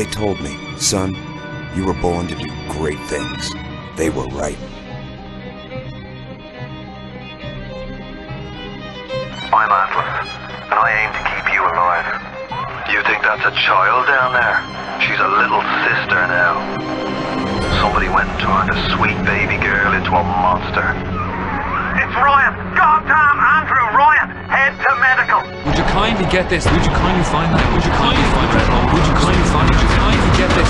They told me, son, you were born to do great things. They were right. I'm Atlas, and I aim to keep you alive. You think that's a child down there? She's a little sister now. Somebody went and turned a sweet baby girl into a monster. It's Ryan! Goddamn Andrew Ryan! Head to medical! Would you kindly get this? Would you kindly find that? Would you kindly find that? Would you kindly find it? Would you kindly get this?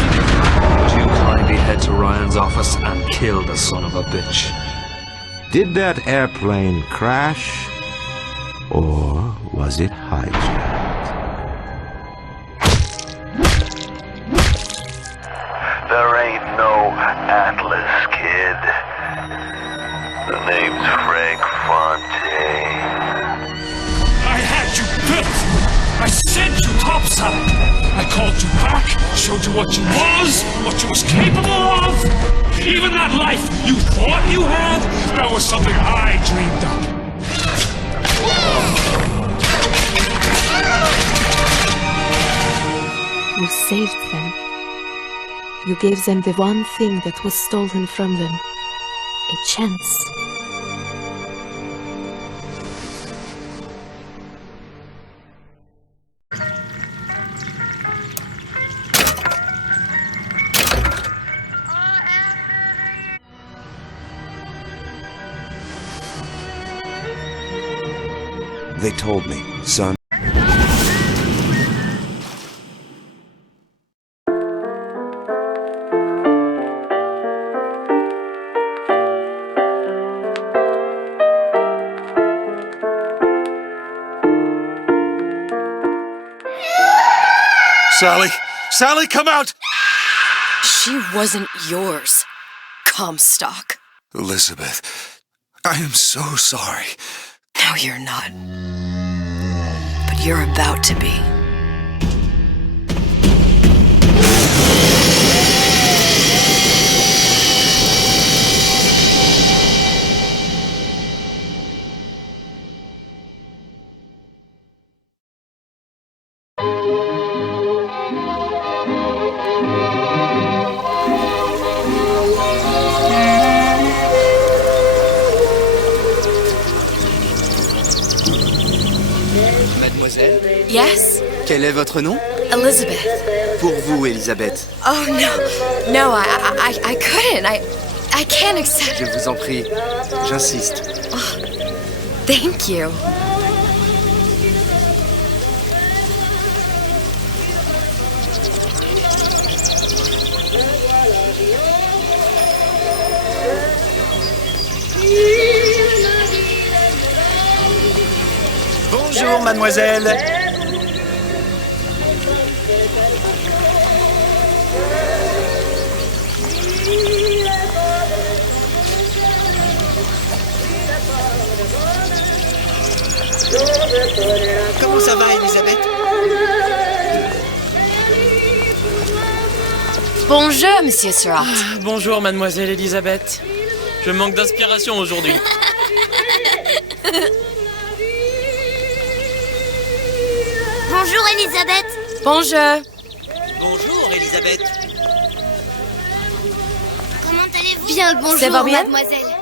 Would you kindly head to Ryan's office and kill the son of a bitch? Did that airplane crash? Or was it hijacked? There ain't no Atlas, kid. The name's Frank Fontaine. I had you built! I sent you topside! I called you back, showed you what you was capable of! Even that life you thought you had, that was something I dreamed up. You saved them. You gave them the one thing that was stolen from them. A chance. They told me, son. Sally! Sally, come out! She wasn't yours, Comstock. Elizabeth, I am so sorry. No, you're not. But you're about to be. Mademoiselle, Yes? quel est votre nom? Elizabeth. Pour vous, Elisabeth. Oh, no. No, I couldn't. I can't accept... Je vous en prie, j'insiste. Thank you. Bonjour, mademoiselle. Comment ça va, Elisabeth? Bonjour, Monsieur Surratt. Bonjour, mademoiselle Elisabeth. Je manque d'inspiration aujourd'hui. Bonjour Elisabeth. Bonjour. Bonjour, Elisabeth. Comment allez-vous? Bien le bonjour, Ça va bien? mademoiselle.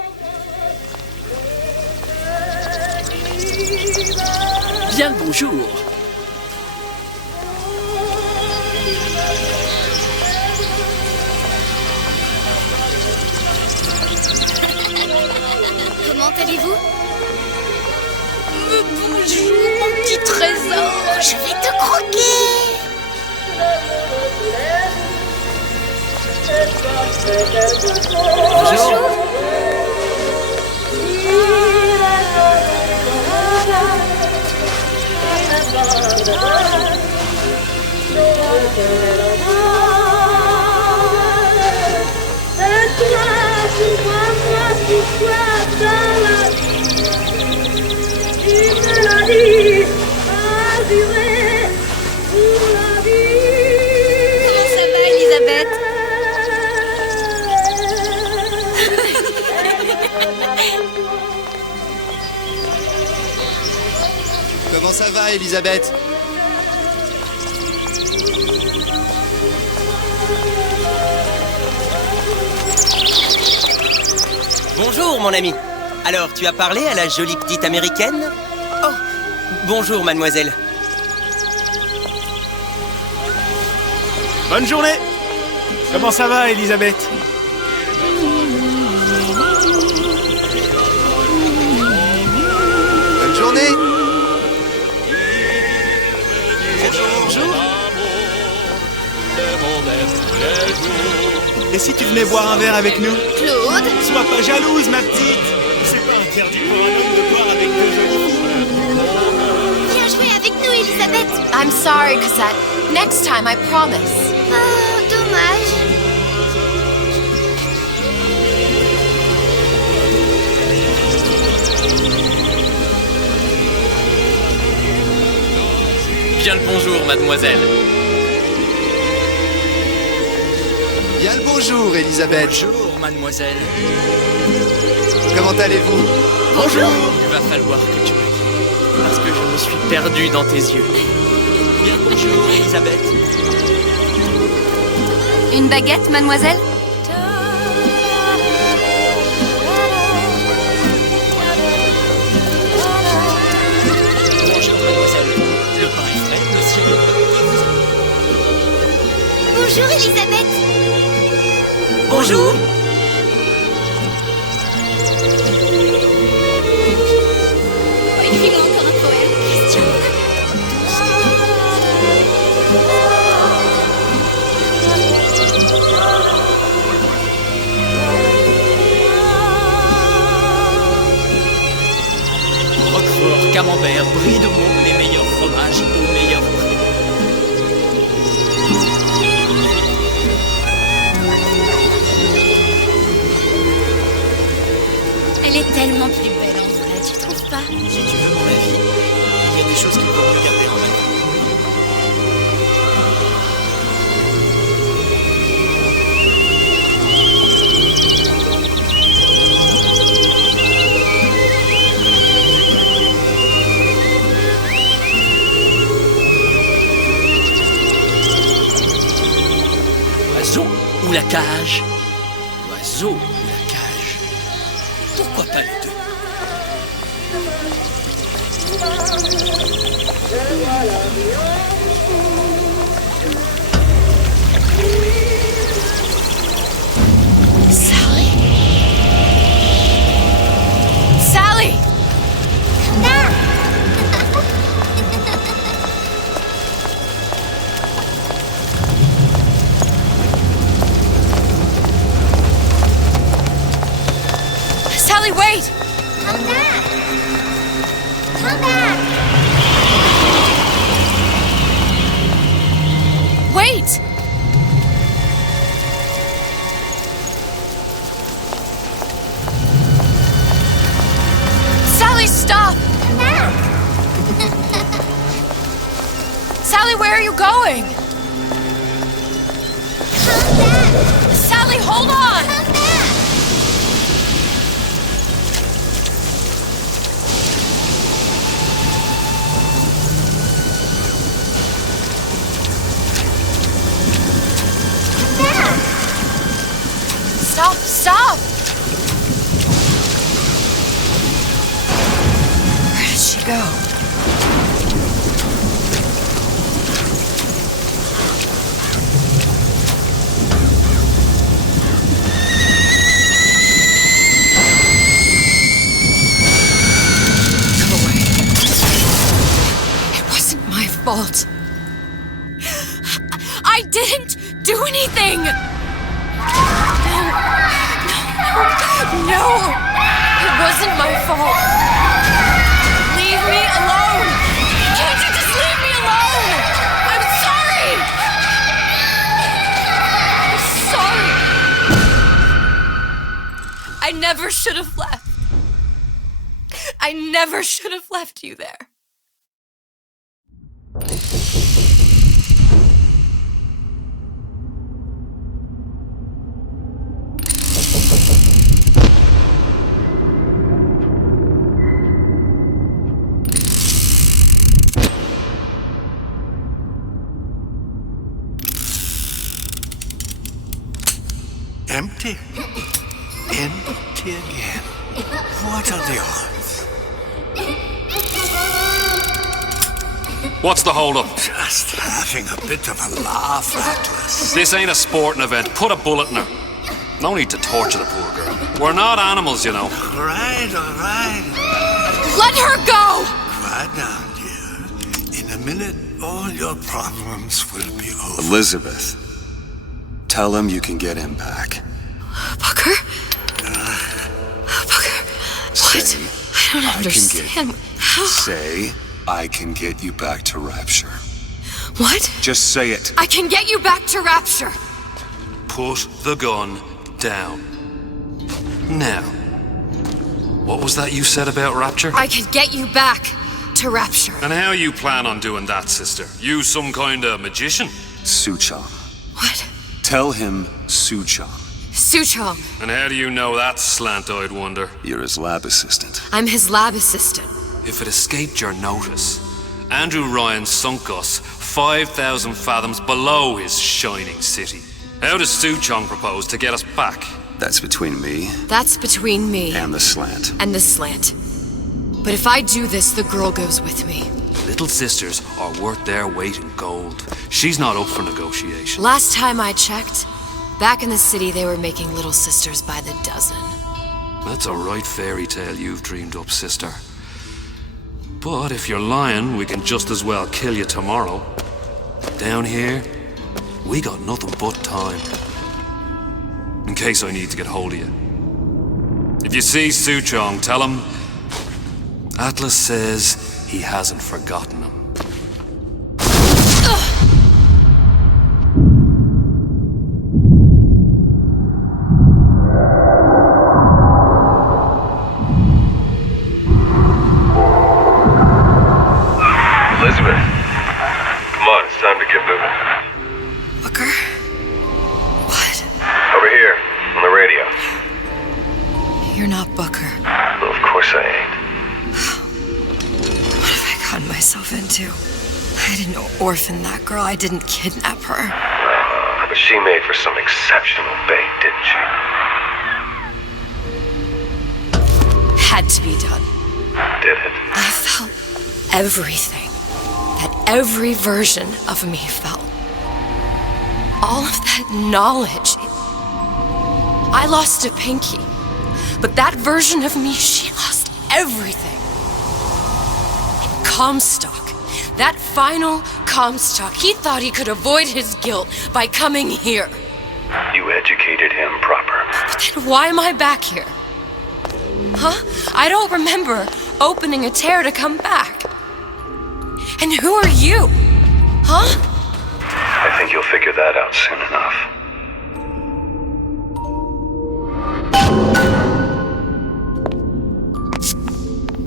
Bien le bonjour. Comment allez-vous? Bonjour, mon petit trésor. Je vais te croquer. Bonjour. Comment ça va, Elisabeth? Comment ça va, Elisabeth? Bonjour, mon ami. Alors, tu as parlé à la jolie petite américaine? Oh, bonjour, mademoiselle. Bonne journée. Comment ça va, Elisabeth? Bonne journée. Bonjour. Et si tu venais boire un verre avec nous? Claude? Sois pas jalouse, ma petite. C'est pas interdit pour un homme de boire avec deux jolies filles. Viens jouer avec nous, Elisabeth. I'm sorry, Cosette. Next time, I promise. Oh, dommage. Bien le bonjour, mademoiselle. Bien le bonjour, Elisabeth. Bonjour, mademoiselle. Comment allez-vous? Bonjour. Il va falloir que tu me dises. Parce que je me suis perdu dans tes yeux. Bien bonjour, Elisabeth. Une baguette, mademoiselle? Bonjour, mademoiselle. Le pain est frais, monsieur. Bonjour, Elisabeth. Bonjour. Écris-moi encore un poème, Christian. Roquefort, camembert, brie de Meaux, les meilleurs fromages au meilleur prix. Elle est tellement plus belle en vrai, tu trouves pas? Si tu veux mon avis, il y a des choses qu'il faut mieux garder en rêve. Oiseau ou la cage? Oiseau ou la cage? Pourquoi pas les deux? Sally? Sally! Sally, wait! Come back. Come back. Wait! Sally, stop! Come back. Sally, where are you going? Come back. Sally, hold on! Come back. Stop, stop! Where did she go? Go away. It wasn't my fault. I didn't do anything! No! It wasn't my fault! Leave me alone! Can't you just leave me alone? I'm sorry! I'm sorry! I never should have left. I never should have left you there. Empty. empty again. What are the odds? What's the hold-up? Just having a bit of a laugh, Atlas. This ain't a sporting event. Put a bullet in her. No need to torture the poor girl. We're not animals, you know. All right. Let her go! Quiet down, dear. In a minute, all your problems will be over. Elizabeth, tell him you can get him back. Booker? Booker, what? I don't understand. How? Say, I can get you back to Rapture. What? Just say it. I can get you back to Rapture. Put the gun down. Now, what was that you said about Rapture? I can get you back to Rapture. And how you plan on doing that, sister? You some kind of magician? Suchong. What? Tell him Suchong. Suchong. And how do you know that, slant-eyed wonder? You're his lab assistant. I'm his lab assistant. If it escaped your notice, Andrew Ryan sunk us 5,000 fathoms below his shining city. How does Suchong propose to get us back? That's between me. That's between me. And the slant. And the slant. But if I do this, the girl goes with me. Little sisters are worth their weight in gold. She's not up for negotiation. Last time I checked, back in the city they were making little sisters by the dozen. That's a right fairy tale you've dreamed up, sister. But if you're lying, we can just as well kill you tomorrow. Down here, we got nothing but time. In case I need to get hold of you. If you see Suchong, tell him Atlas says he hasn't forgotten him. Elizabeth, come on, it's time to get moving. Booker? What? Over here, on the radio. You're not Booker. Well, of course I ain't. What have I gotten myself into? I didn't orphan that girl. I didn't kidnap her. But she made for some exceptional bait, didn't she? Had to be done. Did it? I felt everything that every version of me felt. All of that knowledge. I lost a pinky. But that version of me, she lost everything. And Comstock, that final Comstock, he thought he could avoid his guilt by coming here. You educated him proper. But then why am I back here? Huh? I don't remember opening a tear to come back. And who are you? Huh? I think you'll figure that out soon enough.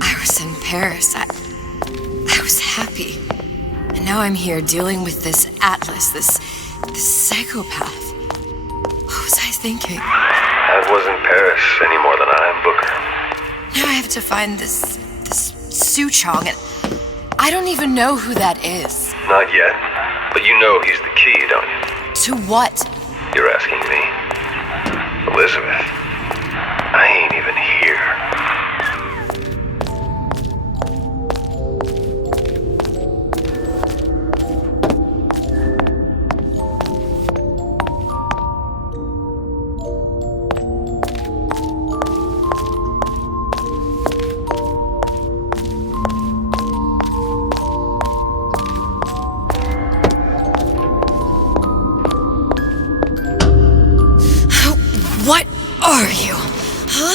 I was in Paris. I was happy. And now I'm here dealing with this Atlas, this psychopath. What was I thinking? That wasn't Paris any more than I am Booker. Now I have to find this Suchong, and I don't even know who that is. Not yet, but you know he's the key, don't you? To what? You're asking me. Elizabeth, I ain't even here. What are you? Huh?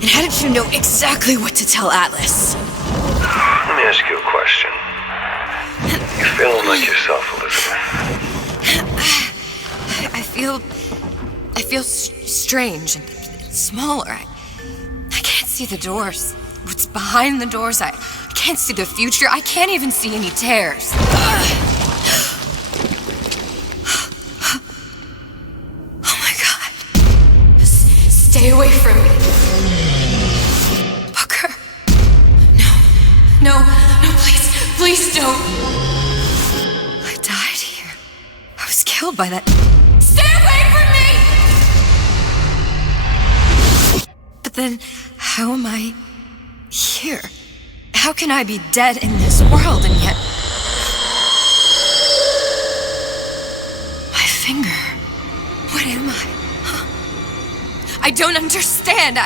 And how did you know exactly what to tell Atlas? Let me ask you a question. You feeling like yourself, Elizabeth? I feel strange and smaller. I can't see the doors. What's behind the doors? I can't see the future. I can't even see any tears. Stay away from me. Booker. No, please don't. I died here. I was killed by that. Stay away from me! But then, how am I here? How can I be dead in this world and yet... My finger. What am I? Huh? I don't understand.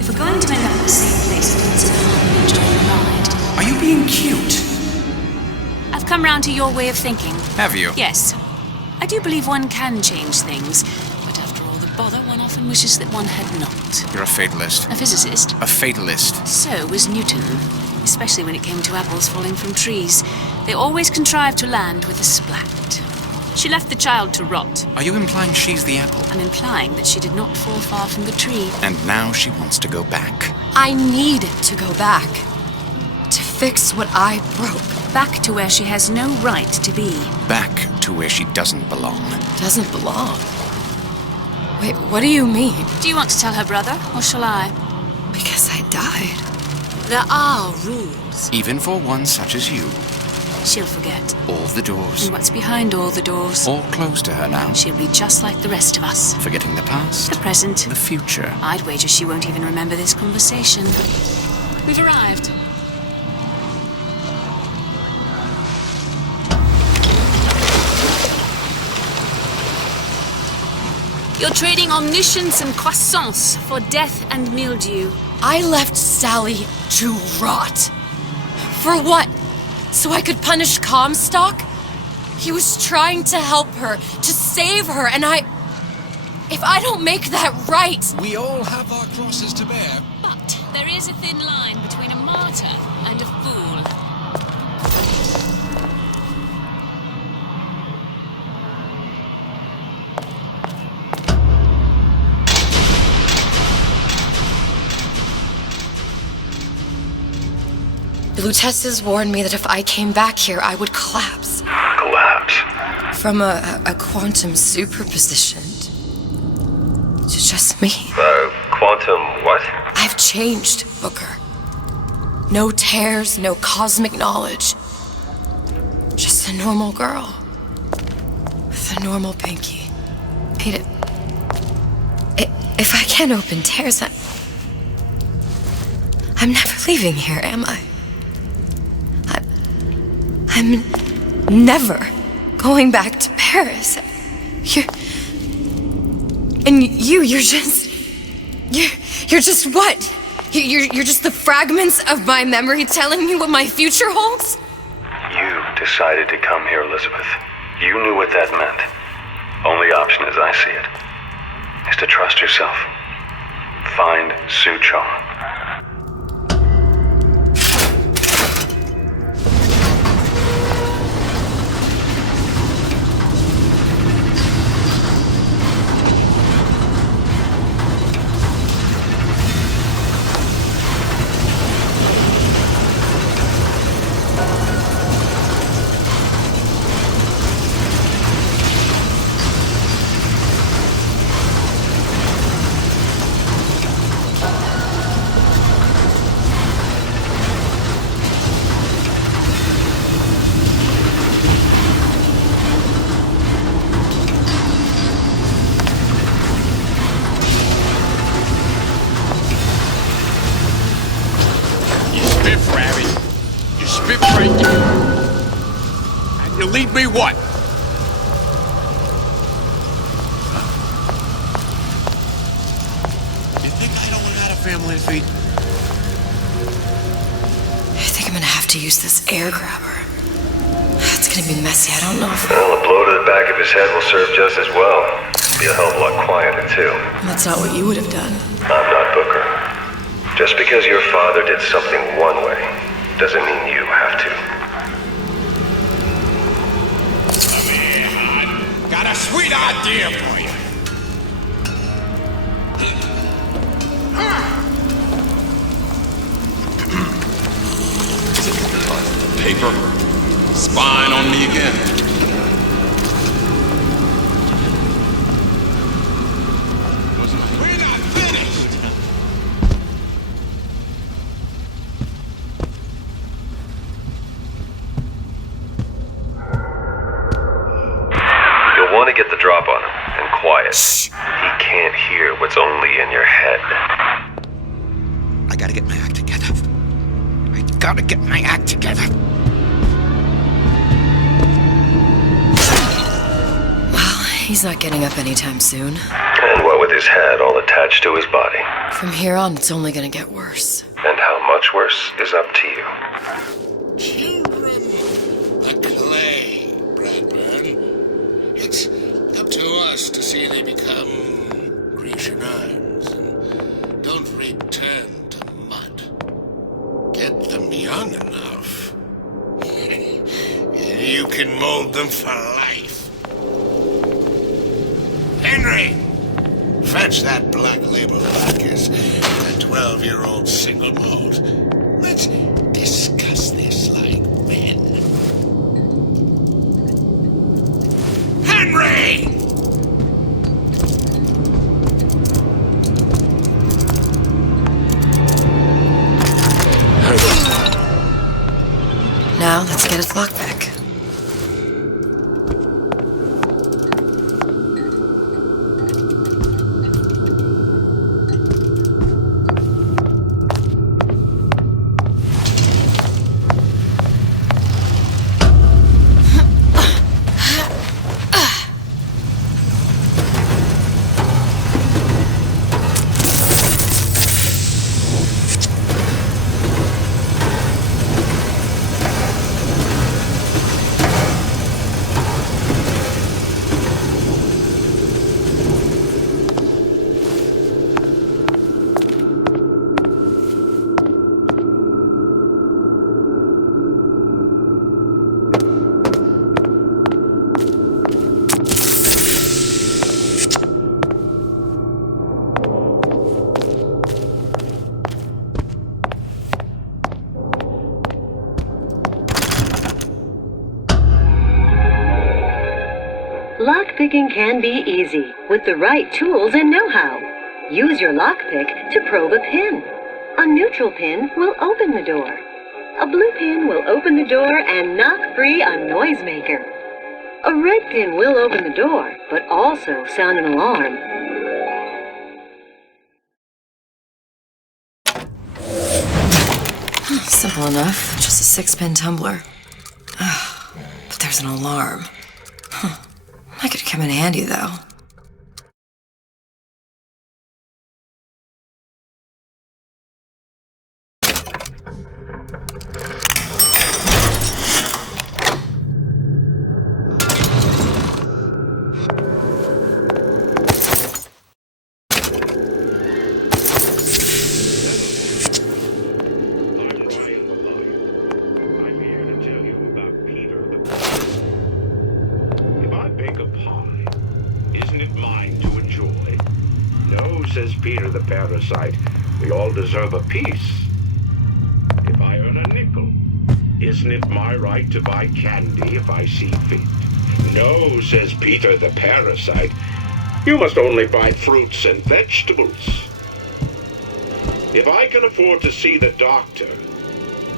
If we're going to end up in the same place, it means it's hard to enjoy the ride. Are you being cute? I've come round to your way of thinking. Have you? Yes. I do believe one can change things, but after all the bother, one often wishes that one had not. You're a fatalist. A physicist. A fatalist. So was Newton, especially when it came to apples falling from trees. They always contrived to land with a splat. She left the child to rot. Are you implying she's the apple? I'm implying that she did not fall far from the tree. And now she wants to go back. I need to go back. To fix what I broke. Back to where she has no right to be. Back to where she doesn't belong. Doesn't belong? Wait, what do you mean? Do you want to tell her brother, or shall I? Because I died. There are rules. Even for one such as you. She'll forget. All the doors. And what's behind all the doors? All closed to her now. She'll be just like the rest of us. Forgetting the past. The present. The future. I'd wager she won't even remember this conversation. We've arrived. You're trading omniscience and croissance for death and mildew. I left Sally to rot. For what? So I could punish Comstock? He was trying to help her, to save her, and if I don't make that right... We all have our crosses to bear. But there is a thin line between a martyr and a fool. The Lutesses warned me that if I came back here, I would collapse. Collapse? From a quantum superposition to just me. Quantum what? I've changed, Booker. No tears, no cosmic knowledge. Just a normal girl. With a normal pinky. If I can't open tears, I'm never leaving here, am I? I'm never going back to Paris. You're just what? You're just the fragments of my memory telling me what my future holds? You decided to come here, Elizabeth. You knew what that meant. Only option, as I see it, is to trust yourself. Find Suchong. Leave me what? You think I don't want a family to feed? I think I'm gonna have to use this air grabber. It's gonna be messy, I don't know if... Well, a blow to the back of his head will serve just as well. Be a hell of a lot quieter, too. That's not what you would have done. I'm not Booker. Just because your father did something one way, doesn't mean you have to. Got a sweet idea for you. Paper. Spying on me again. We're not finished. You'll want to get the drop on him. and quiet. He can't hear what's only in your head. I gotta get my act together. I gotta get my act together. Well, he's not getting up anytime soon. And what with his head all attached to his body. From here on, it's only gonna get worse. And how much worse is up to you. Children, the clay, Bradburn. It's up to us to see they become Grecianards and don't return to mud. Get them young enough. You can mold them for life. Henry! Fetch that black label Marcus, that 12-year-old single malt. Let's discuss this like men. Henry! Now, let's get its lockpick. Lockpicking can be easy with the right tools and know-how. Use your lockpick to probe a pin. A neutral pin will open the door. A blue pin will open the door and knock free a noisemaker. A red pin will open the door, but also sound an alarm. Simple enough, just a 6-pin tumbler. But there's an alarm. That could come in handy, though. Says Peter the Parasite, we all deserve a piece. If I earn a nickel, isn't it my right to buy candy if I see fit? No, says Peter the Parasite, you must only buy fruits and vegetables. If I can afford to see the doctor,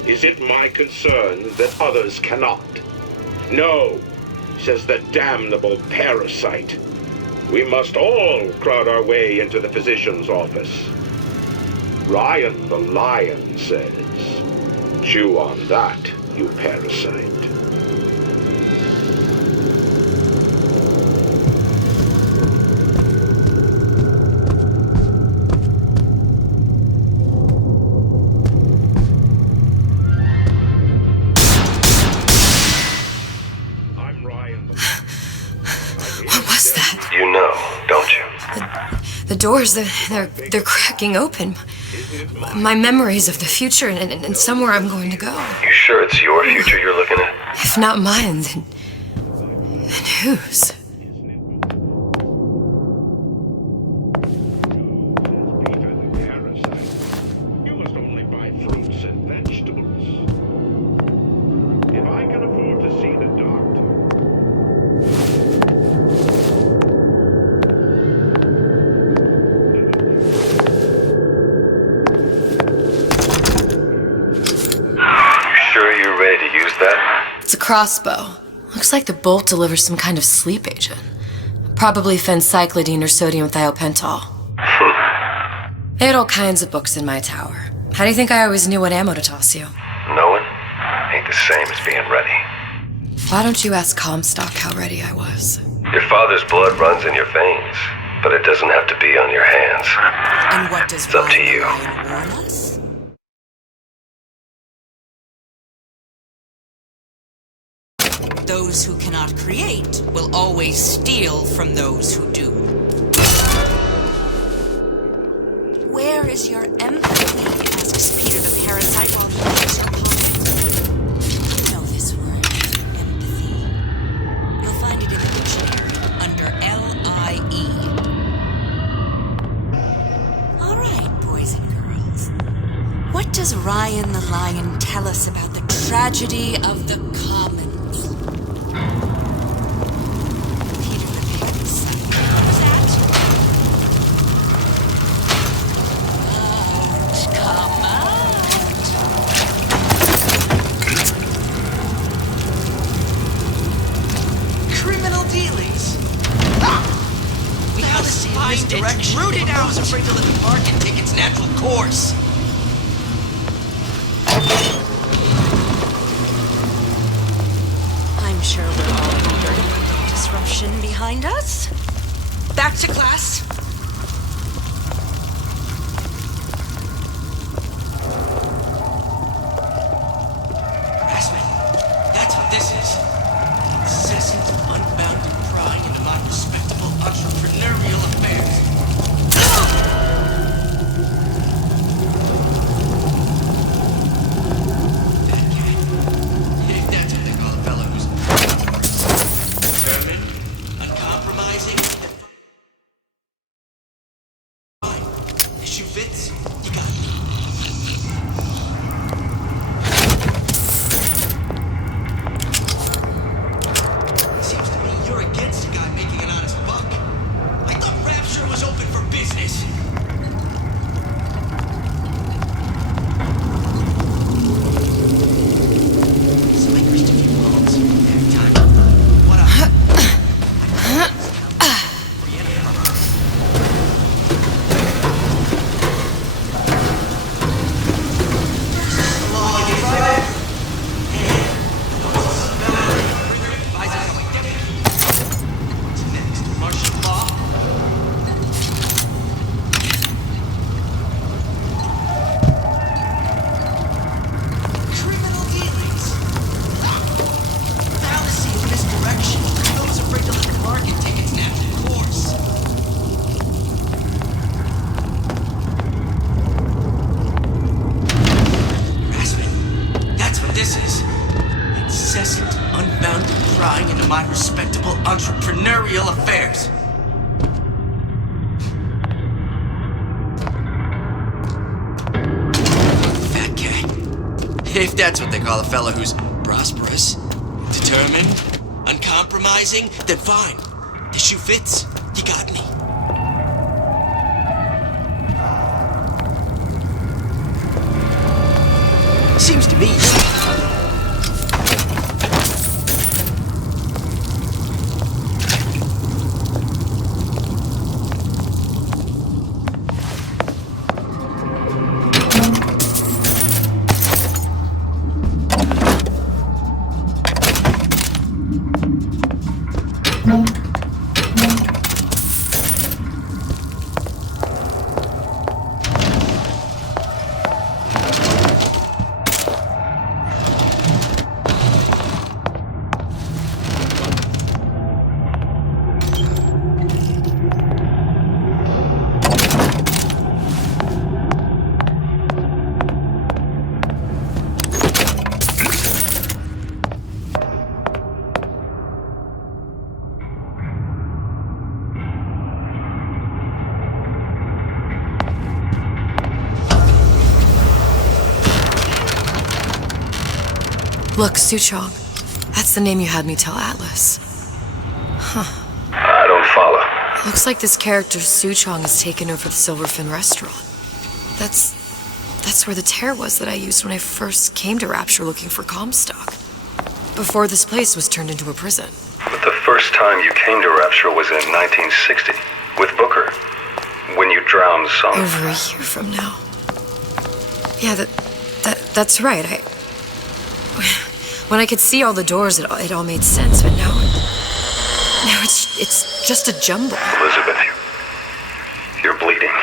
is it my concern that others cannot? No, says the damnable Parasite. We must all crowd our way into the physician's office. Ryan the lion says, chew on that, you parasite. I'm Ryan. What was that? You know, don't you? The doors, they're cracking open. My memories of the future and somewhere I'm going to go. You sure it's your future you're looking at? If not mine, then whose? You must only buy fruits and vegetables. If I can afford to see the doctor. Sure you're ready to use that? It's a crossbow. Looks like the bolt delivers some kind of sleep agent. Probably phencyclidine or sodium thiopental. They had all kinds of books in my tower. How do you think I always knew what ammo to toss you? Knowing ain't the same as being ready. Why don't you ask Comstock how ready I was? Your father's blood runs in your veins, but it doesn't have to be on your hands. And what does it's up to you. Ryan warn us? Those who cannot create will always steal from those who do. Where is your empathy? Asks Peter the parasite while he makes your pocket. Know this word, empathy. You'll find it in the dictionary under L-I-E. All right, boys and girls. What does Ryan the Lion tell us about the tragedy of the commons? Peter the parasite. What was that? Come out. Criminal dealings. We have to see in this direction. Root it out. Afraid to let the market take its natural course. I'm sure we're all eager to put the disruption behind us. Back to class. That's what this is. Incessant, unbounded prying into my respectable entrepreneurial affairs. That guy. If that's what they call a fellow who's determined, uncompromising. Fine. The shoe fits. You got me. Seems to me you're against a guy making an honest buck. I thought Rapture was open for business. So I cursed a few balls. Every time. What up? Prying into my respectable entrepreneurial affairs. Fat cat. If that's what they call a fella who's prosperous, determined, uncompromising, then fine. The shoe fits. You got me. Seems to me. Look, Suchong. That's the name you had me tell Atlas. Huh. I don't follow. Looks like this character Suchong has taken over the Silverfin restaurant. That's where the tear was that I used when I first came to Rapture looking for Comstock. Before this place was turned into a prison. But the first first time you came to Rapture was in 1960, with Booker, when you drowned some... Over a year from now. Yeah, that's right. When I could see all the doors, it all made sense, but now it's just a jumble. Elizabeth, you're bleeding.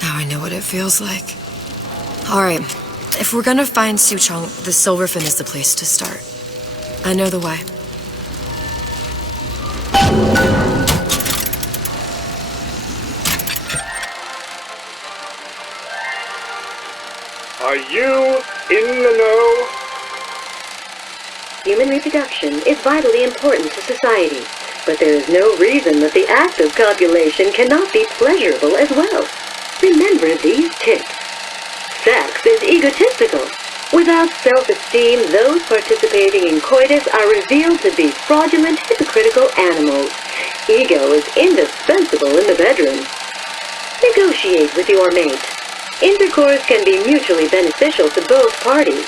Now I know what it feels like. All right, if we're gonna find Suchong, the Silverfin is the place to start. I know the way. Are you in the know? Human reproduction is vitally important to society, but there is no reason that the act of copulation cannot be pleasurable as well. Remember these tips. Sex is egotistical. Without self-esteem, those participating in coitus are revealed to be fraudulent, hypocritical animals. Ego is indispensable in the bedroom. Negotiate with your mate. Intercourse can be mutually beneficial to both parties.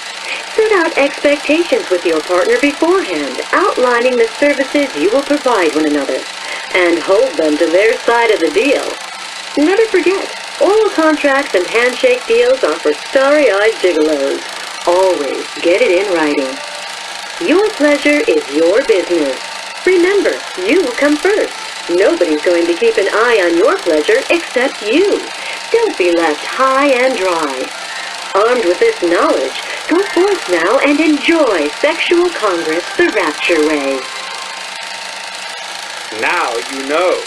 Set out expectations with your partner beforehand, outlining the services you will provide one another, and hold them to their side of the deal. Never forget, oral contracts and handshake deals are for starry-eyed gigolos. Always get it in writing. Your pleasure is your business. Remember, you come first. Nobody's going to keep an eye on your pleasure except you. Don't be left high and dry. Armed with this knowledge, go forth now and enjoy Sexual Congress the Rapture way. Now you know.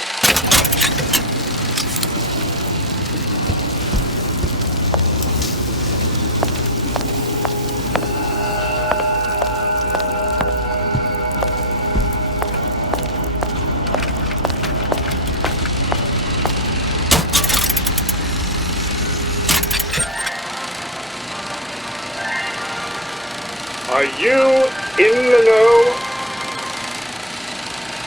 Are you in the know?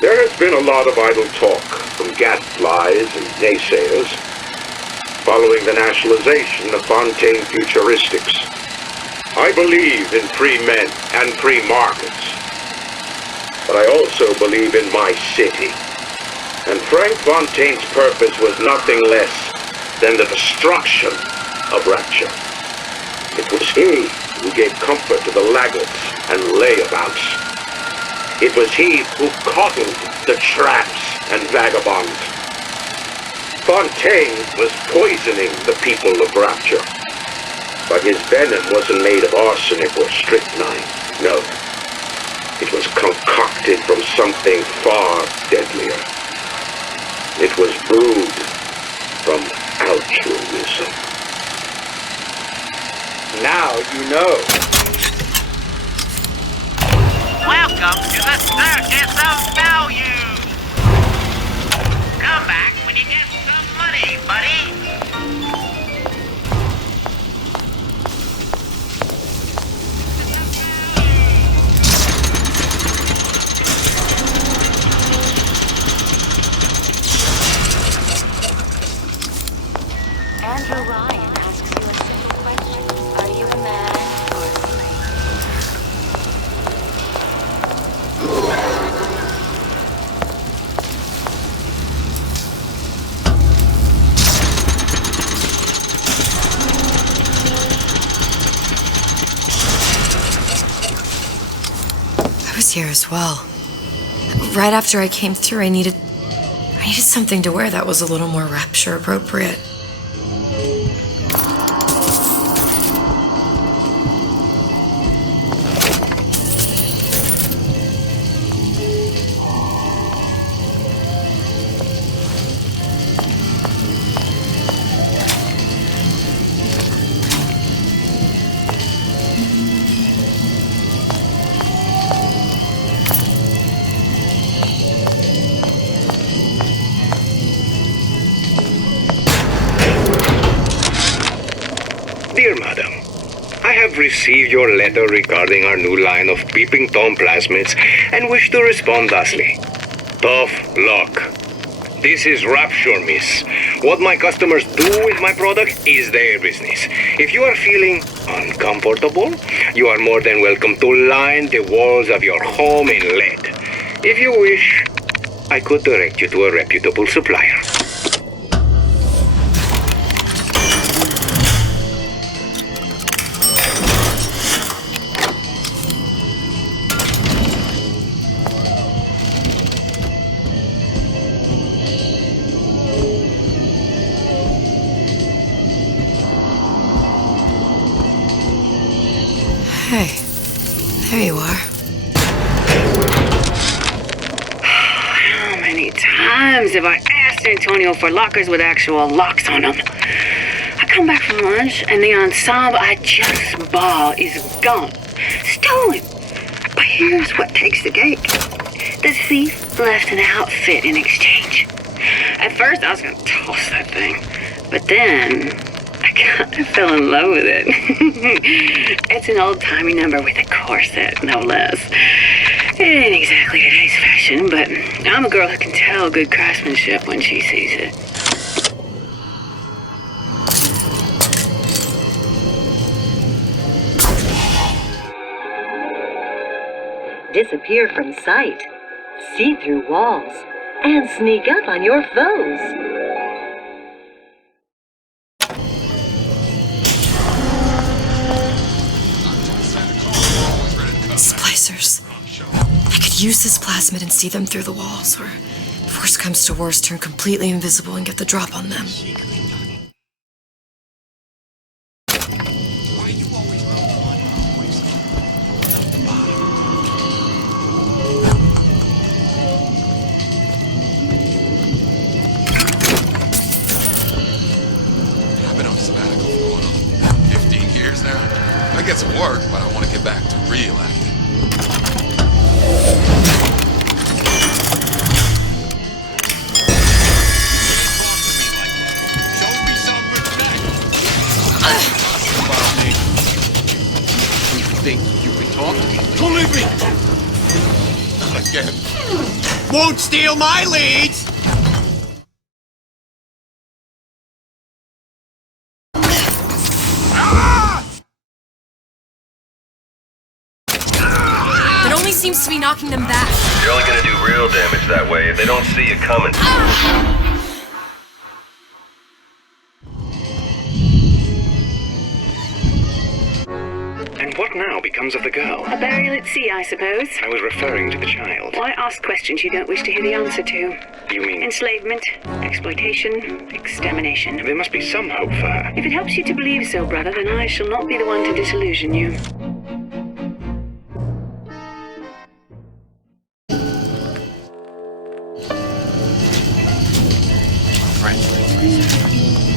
There has been a lot of idle talk from gadflies and naysayers following the nationalization of Fontaine Futuristics. I believe in free men and free markets, but I also believe in my city. And Frank Fontaine's purpose was nothing less than the destruction of Rapture. It was he who gave comfort to the laggards and layabouts. It was he who coddled the tramps and vagabonds. Fontaine was poisoning the people of Rapture, but his venom wasn't made of arsenic or strychnine. No, it was concocted from something far deadlier. It was brewed from altruism. Now you know. Welcome to the Circus of Value! Come back when you get some money, buddy! Andrew Ryan asks you a simple question. Are you a man or a slave? I was here as well. Right after I came through, I needed something to wear that was a little more Rapture appropriate. Dear Madam, I have received your letter regarding our new line of peeping Tom plasmids and wish to respond thusly. Tough luck. This is Rapture, miss. What my customers do with my product is their business. If you are feeling uncomfortable, you are more than welcome to line the walls of your home in lead. If you wish, I could direct you to a reputable supplier. Hey, there you are. How many times have I asked Antonio for lockers with actual locks on them? I come back from lunch and the ensemble I just bought is gone. Stolen. But here's what takes the cake. The thief left an outfit in exchange. At first I was gonna toss that thing, but then I kind of fell in love with it. It's an old-timey number with a corset, no less. It ain't exactly today's fashion, but I'm a girl who can tell good craftsmanship when she sees it. Disappear from sight, see through walls, and sneak up on your foes. Splicers. I could use this plasmid and see them through the walls, or if worst comes to worst, turn completely invisible and get the drop on them. I've been on sabbatical for going on 15 years now. I get some work, but I want to get back to real acting. You can talk to me. Don't leave me! Not again. Won't steal my leads! It only seems to be knocking them back. You're only gonna do real damage that way if they don't see you coming. And what now becomes of the girl? A burial at sea, I suppose. I was referring to the child. Why ask questions you don't wish to hear the answer to? You mean? Enslavement, exploitation, extermination. There must be some hope for her. If it helps you to believe so, brother, then I shall not be the one to disillusion you.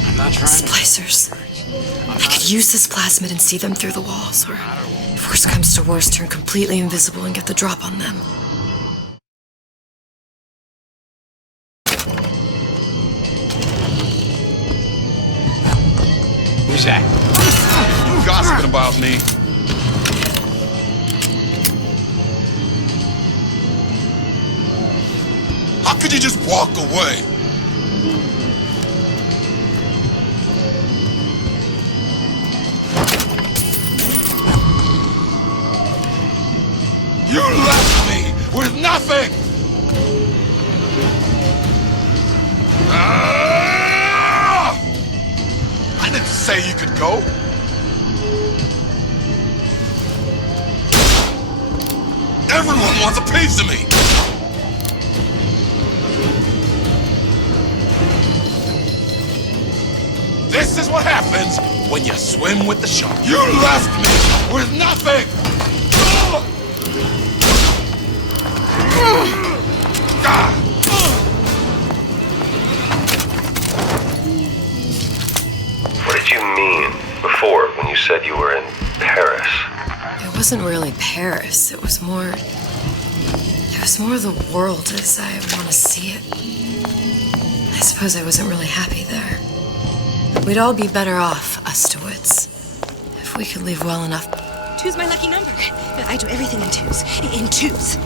I'm not trying to... Splicers. I could use this plasmid and see them through the walls, or if worst comes to worst, turn completely invisible and get the drop on them. Who's that? You gossiping about me. How could you just walk away? You left me with nothing! I didn't say you could go. Everyone wants a piece of me. This is what happens when you swim with the shark. You left me with nothing! What did you mean before when you said you were in Paris? It wasn't really Paris. It was more the world as I want to see it. I suppose I wasn't really happy there. We'd all be better off, us to wits, if we could leave well enough. Two's my lucky number. I do everything in twos. In twos.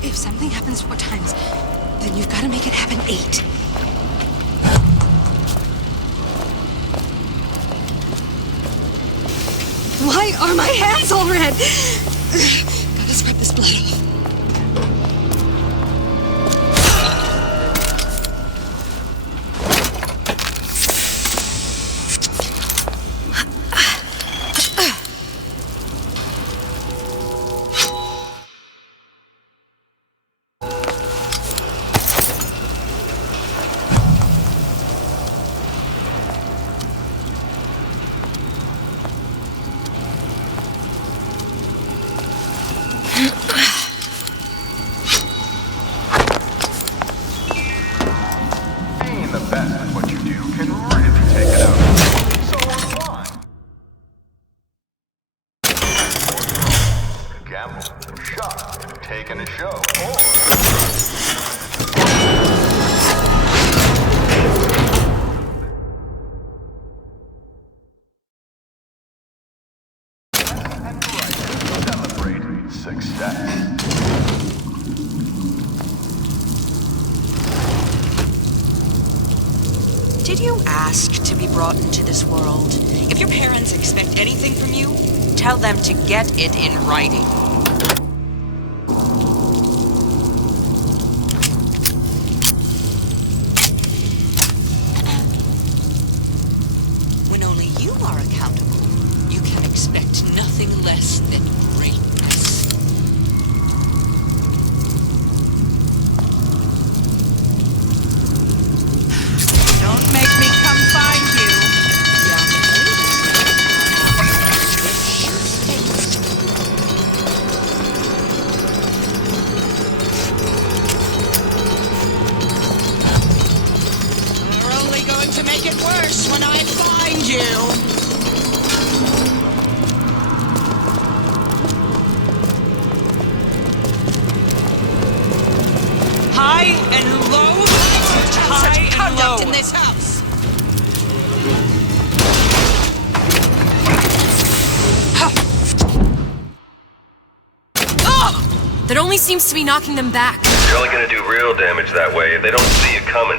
If something happens 4 times, then you've got to make it happen 8. Why are my hands all red? Gotta spread this blood off. Being the best at what you do can really take it out. So why? Gamble, shot, taking a show, celebrate success. Did you ask to be brought into this world? If your parents expect anything from you, tell them to get it in writing. When only you are accountable, you can expect nothing less than greatness. Don't make me come find you, young lady. You're only going to make it worse when I find you. High and low. High and low in this house. That only seems to be knocking them back. You're only gonna do real damage that way if they don't see you coming.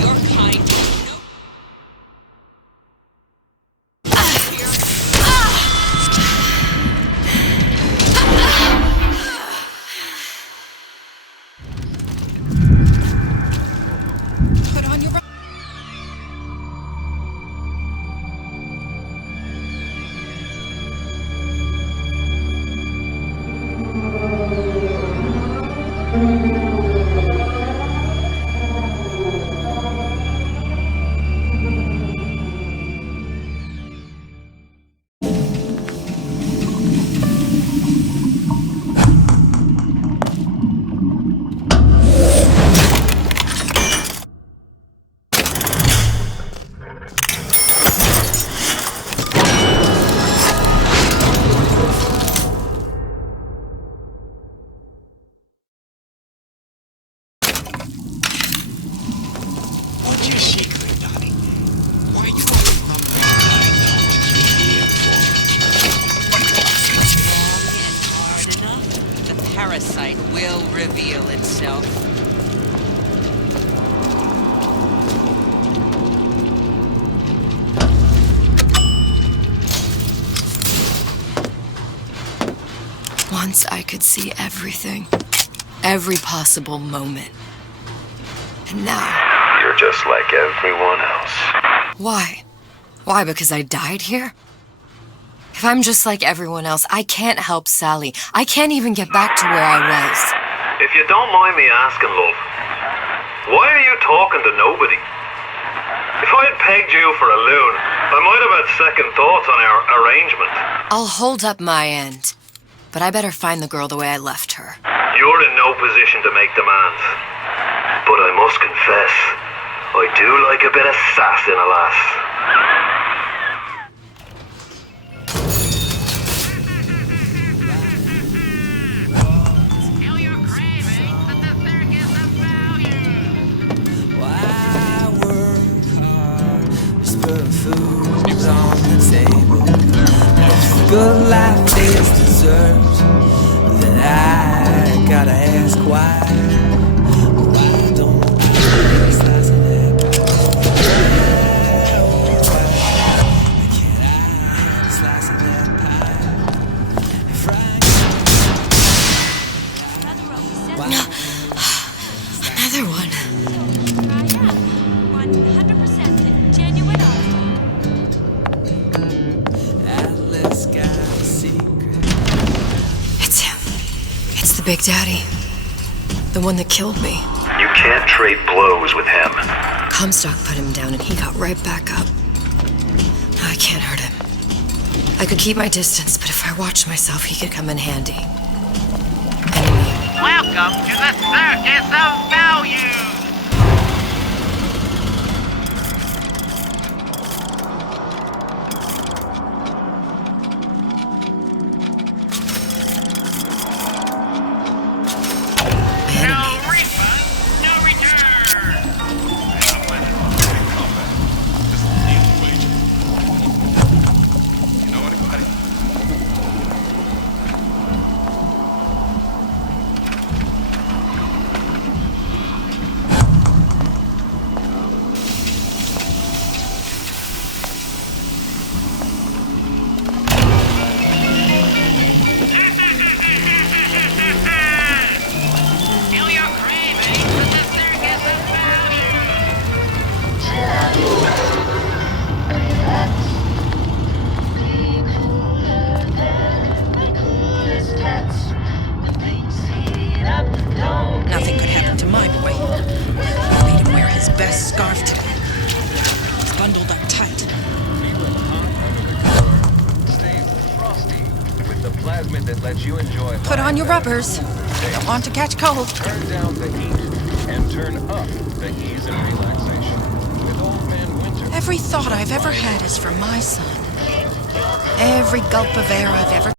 Your kind. Put on your. What's your secret, Donnie? Why you always run around? I know what you're here for. Long and hard enough, the parasite will reveal itself. Once I could see everything. Every possible moment. And now... You're just like everyone else. Why? Why, because I died here? If I'm just like everyone else, I can't help Sally. I can't even get back to where I was. If you don't mind me asking, love, why are you talking to nobody? If I had pegged you for a loon, I might have had second thoughts on our arrangement. I'll hold up my end. But I better find the girl the way I left her. You're in no position to make demands. But I must confess, I do like a bit of sass in a lass. Food's on the table. If good life is deserved, then I gotta ask why. Why don't you slice of that? Big Daddy. The one that killed me. You can't trade blows with him. Comstock put him down and he got right back up. I can't hurt him. I could keep my distance, but if I watched myself, he could come in handy. Welcome to the Circus of Value! Nothing could happen to my boy. I made him wear his best scarf today. He's bundled up tight. With the plasmid that lets you enjoy. Put on your rubbers. Don't want to catch cold. Turn down the heat and turn up the ease and relaxation. With Old Man Winter. Every thought I've ever had is for my son. Every gulp of air I've ever